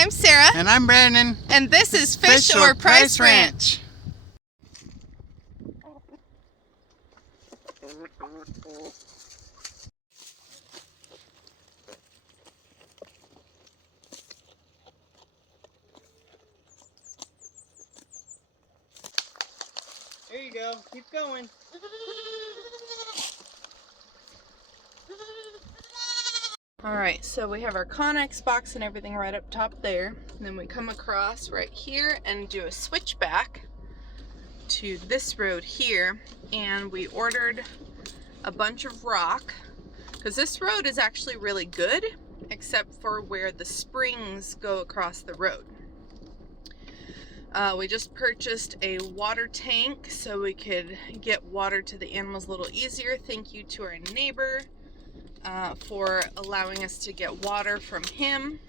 I'm Sarah. And I'm Brandon. And this is Fish or Price Ranch. There you go. Keep going. Alright, so we have our Connex box and everything right up top there. And then we come across right here and do a switchback to this road here. And we ordered a bunch of rock, because this road is actually really good, except for where the springs go across the road. We just purchased a water tank so we could get water to the animals a little easier. Thank you to our neighbor for allowing us to get water from him.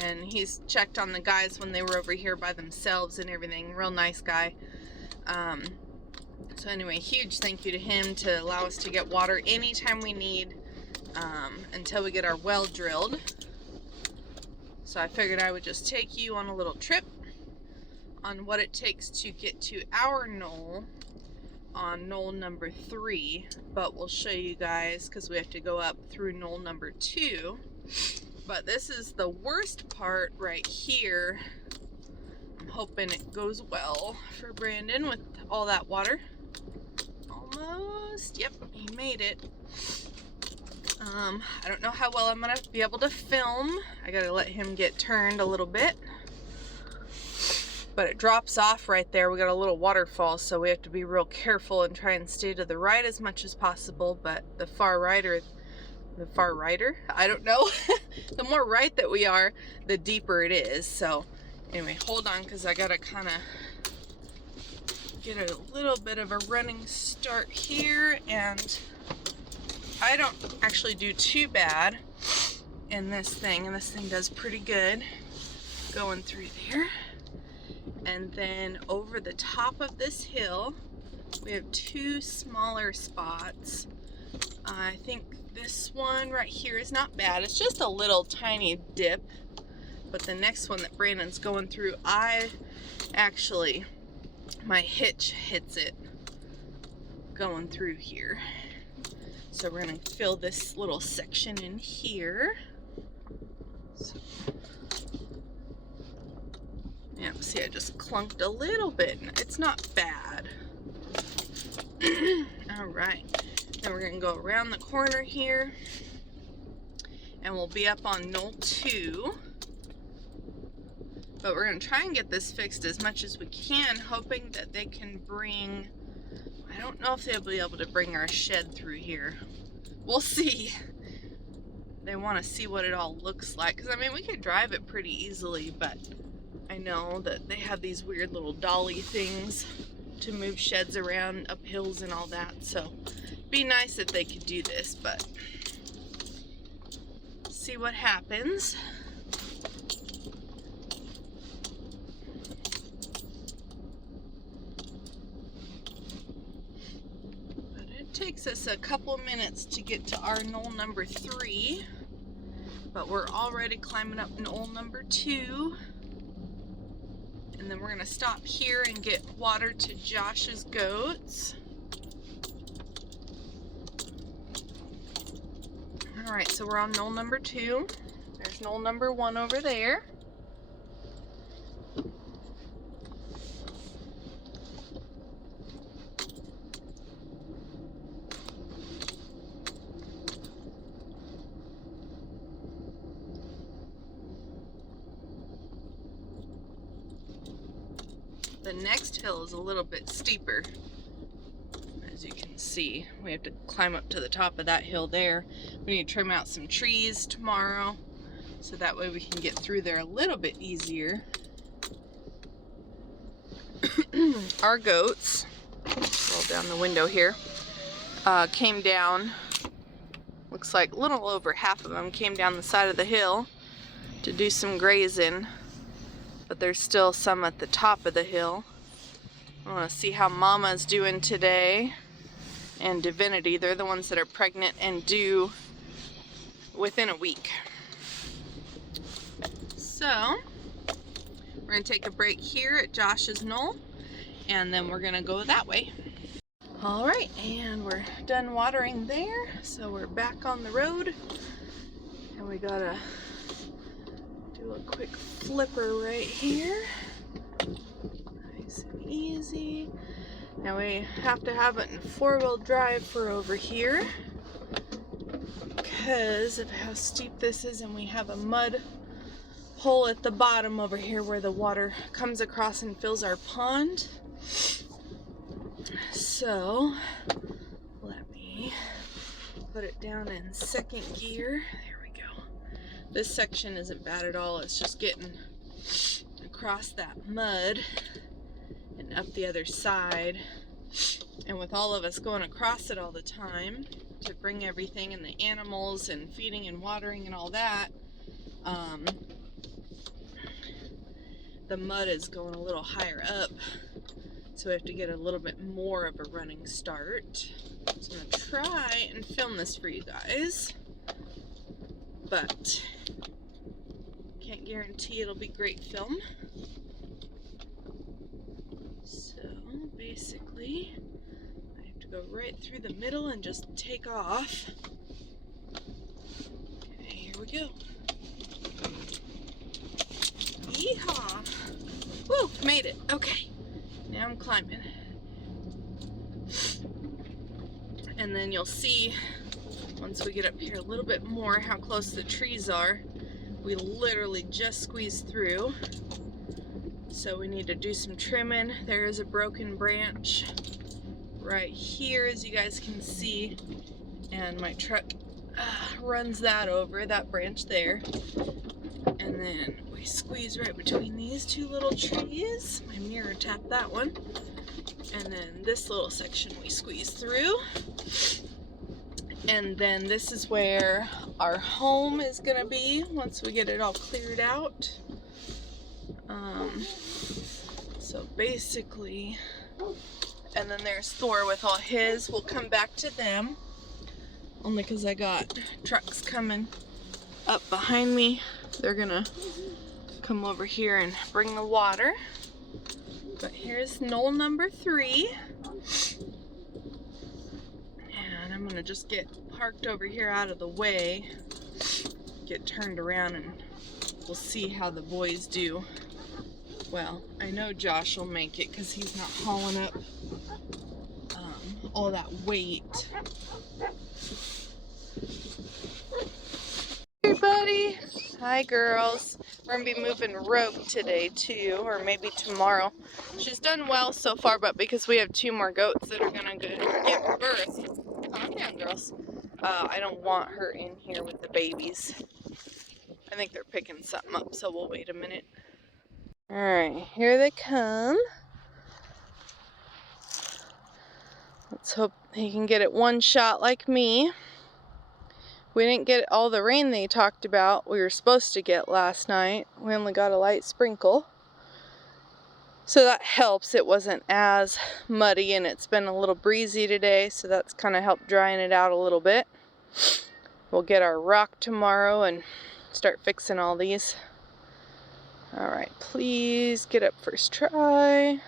And he's checked on the guys when they were over here by themselves and everything. Real nice guy. So anyway, huge thank you to him to allow us to get water anytime we need until we get our well drilled. So I figured I would just take you on a little trip on what it takes to get to our knoll on knoll number 3, but we'll show you guys because we have to go up through knoll number 2. But this is the worst part right here. I'm hoping it goes well for Brandon with all that water. Almost. Yep, he made it. I don't know how well I'm gonna be able to film. I gotta let him get turned a little bit. But it drops off right there. We got a little waterfall, so we have to be real careful and try and stay to the right as much as possible. But the far righter, I don't know. The more right that we are, the deeper it is. So anyway, hold on, because I gotta kind of get a little bit of a running start here. And I don't actually do too bad in this thing, and this thing does pretty good going through there. And then over the top of this hill, we have 2 smaller spots. I think this one right here is not bad. It's just a little tiny dip. But the next one that Brandon's going through, my hitch hits it going through here. So we're going to fill this little section in here. So, yeah, see, I just clunked a little bit. It's not bad. Alright, then we're going to go around the corner here, and we'll be up on knoll 2. But we're going to try and get this fixed as much as we can, hoping that they can bring... I don't know if they'll be able to bring our shed through here. We'll see. They want to see what it all looks like. Because, I mean, we could drive it pretty easily, but I know that they have these weird little dolly things to move sheds around up hills and all that. So, it'd be nice if they could do this, but see what happens. Takes us a couple minutes to get to our knoll number 3, but we're already climbing up knoll number 2, and then we're going to stop here and get water to Josh's goats. Alright, so we're on knoll number 2. There's knoll number 1 over there. The next hill is a little bit steeper. As you can see, we have to climb up to the top of that hill there. We need to trim out some trees tomorrow, so that way we can get through there a little bit easier. Our goats, roll down the window here, came down, looks like a little over half of them came down the side of the hill to do some grazing. But there's still some at the top of the hill. I want to see how Mama's doing today, and Divinity. They're the ones that are pregnant and due within a week. So we're gonna take a break here at Josh's knoll, and then we're gonna go that way. All right, and we're done watering there, so we're back on the road, and we gotta do a quick flipper right here. Nice and easy. Now we have to have it in 4-wheel drive for over here because of how steep this is, and we have a mud hole at the bottom over here where the water comes across and fills our pond. So let me put it down in second gear. There we go. This section isn't bad at all. It's just getting across that mud and up the other side. And with all of us going across it all the time to bring everything and the animals and feeding and watering and all that, the mud is going a little higher up. So we have to get a little bit more of a running start. So I'm going to try and film this for you guys, but can't guarantee it'll be great film. So basically, I have to go right through the middle and just take off. Okay, here we go. Yeehaw! Woo, made it. Okay. Now I'm climbing. And then you'll see, once we get up here a little bit more, how close the trees are. We literally just squeezed through. So we need to do some trimming. There is a broken branch right here, as you guys can see. And my truck runs that over, that branch there. And then we squeeze right between these two little trees. My mirror tapped that one. And then this little section we squeeze through. And then this is where our home is gonna be once we get it all cleared out. So basically, and then there's Thor with all his. We'll come back to them, only because I got trucks coming up behind me. They're gonna come over here and bring the water. But here's knoll number 3. And I'm gonna just get parked over here out of the way, get turned around, and we'll see how the boys do. Well, I know Josh will make it because he's not hauling up all that weight. Hey, buddy. Hi, girls. We're gonna be moving Rogue today too, or maybe tomorrow. She's done well so far, but because we have 2 more goats that are gonna give birth, calm down, girls. I don't want her in here with the babies. I think they're picking something up, so we'll wait a minute. All right, here they come. Let's hope he can get it one shot like me. We didn't get all the rain they talked about we were supposed to get last night. We only got a light sprinkle. So that helps. It wasn't as muddy, and it's been a little breezy today, so that's kind of helped drying it out a little bit. We'll get our rock tomorrow and start fixing all these. Alright, please get up first try.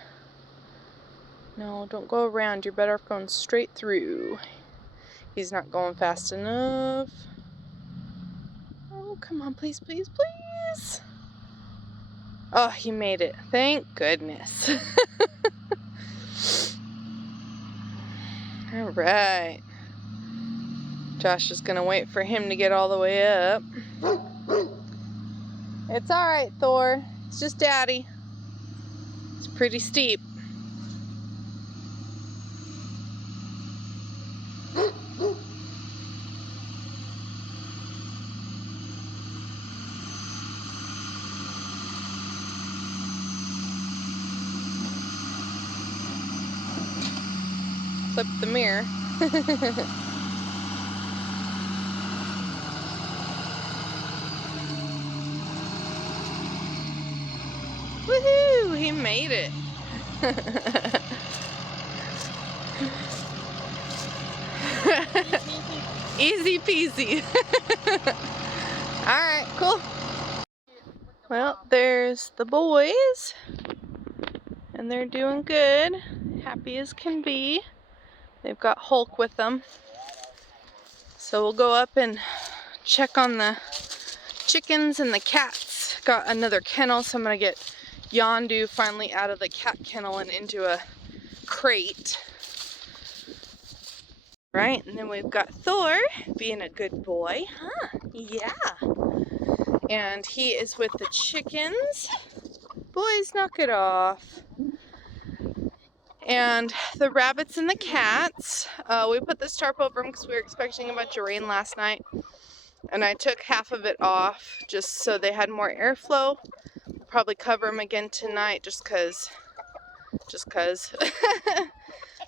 No, don't go around. You're better off going straight through. He's not going fast enough. Oh, come on, please, please, please. Oh, he made it. Thank goodness. All right. Josh is going to wait for him to get all the way up. It's all right, Thor. It's just Daddy. It's pretty steep. Flip the mirror. Woohoo! He made it. Easy peasy. Alright, cool. Well, there's the boys, and they're doing good, happy as can be. They've got Hulk with them. So we'll go up and check on the chickens and the cats. Got another kennel, so I'm gonna get Yondu finally out of the cat kennel and into a crate. Right, and then we've got Thor being a good boy, huh? Yeah. And he is with the chickens. Boys, knock it off. And the rabbits and the cats, we put this tarp over them because we were expecting a bunch of rain last night. And I took half of it off just so they had more airflow. Probably cover them again tonight just cause.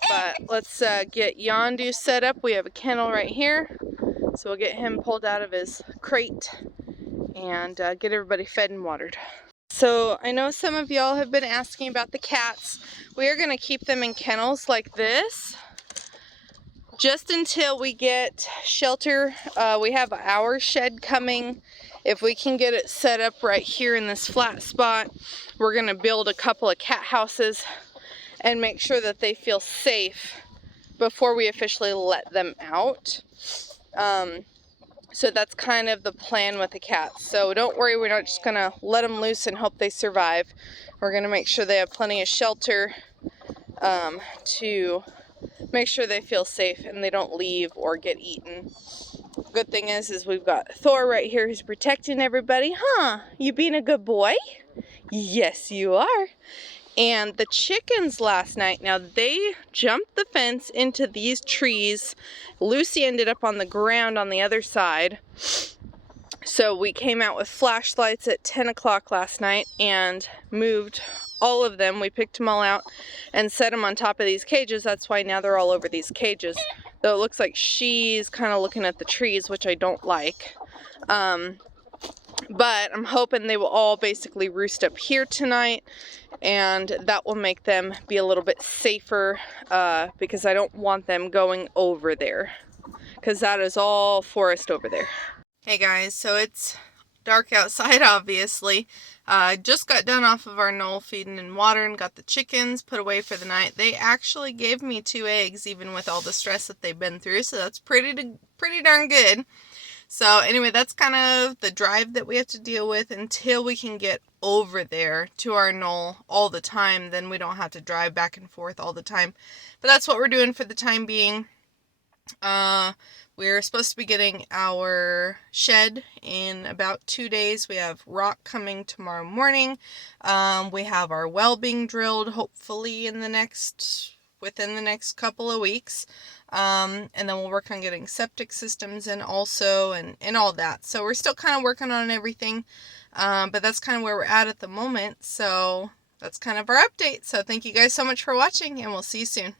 But let's get Yondu set up. We have a kennel right here. So we'll get him pulled out of his crate and get everybody fed and watered. So I know some of y'all have been asking about the cats. We are going to keep them in kennels like this just until we get shelter. We have our shed coming. If we can get it set up right here in this flat spot, we're going to build a couple of cat houses and make sure that they feel safe before we officially let them out. So that's kind of the plan with the cats. So don't worry, we're not just gonna let them loose and hope they survive. We're gonna make sure they have plenty of shelter to make sure they feel safe and they don't leave or get eaten. Good thing is we've got Thor right here who's protecting everybody. Huh? You being a good boy? Yes, you are. And the chickens last night, now they jumped the fence into these trees. Lucy ended up on the ground on the other side. So we came out with flashlights at 10 o'clock last night and moved all of them. We picked them all out and set them on top of these cages. That's why now they're all over these cages. Though it looks like she's kind of looking at the trees, which I don't like. But I'm hoping they will all basically roost up here tonight, and that will make them be a little bit safer because I don't want them going over there because that is all forest over there. Hey guys, so it's dark outside obviously. Just got done off of our knoll feeding and watering, got the chickens put away for the night. They actually gave me 2 eggs even with all the stress that they've been through, so that's pretty darn good. So anyway, that's kind of the drive that we have to deal with until we can get over there to our knoll all the time. Then we don't have to drive back and forth all the time. But that's what we're doing for the time being. We're supposed to be getting our shed in about 2 days. We have rock coming tomorrow morning. We have our well being drilled hopefully within the next couple of weeks. And then we'll work on getting septic systems in also and all that. So we're still kind of working on everything. But that's kind of where we're at the moment. So that's kind of our update. So thank you guys so much for watching, and we'll see you soon.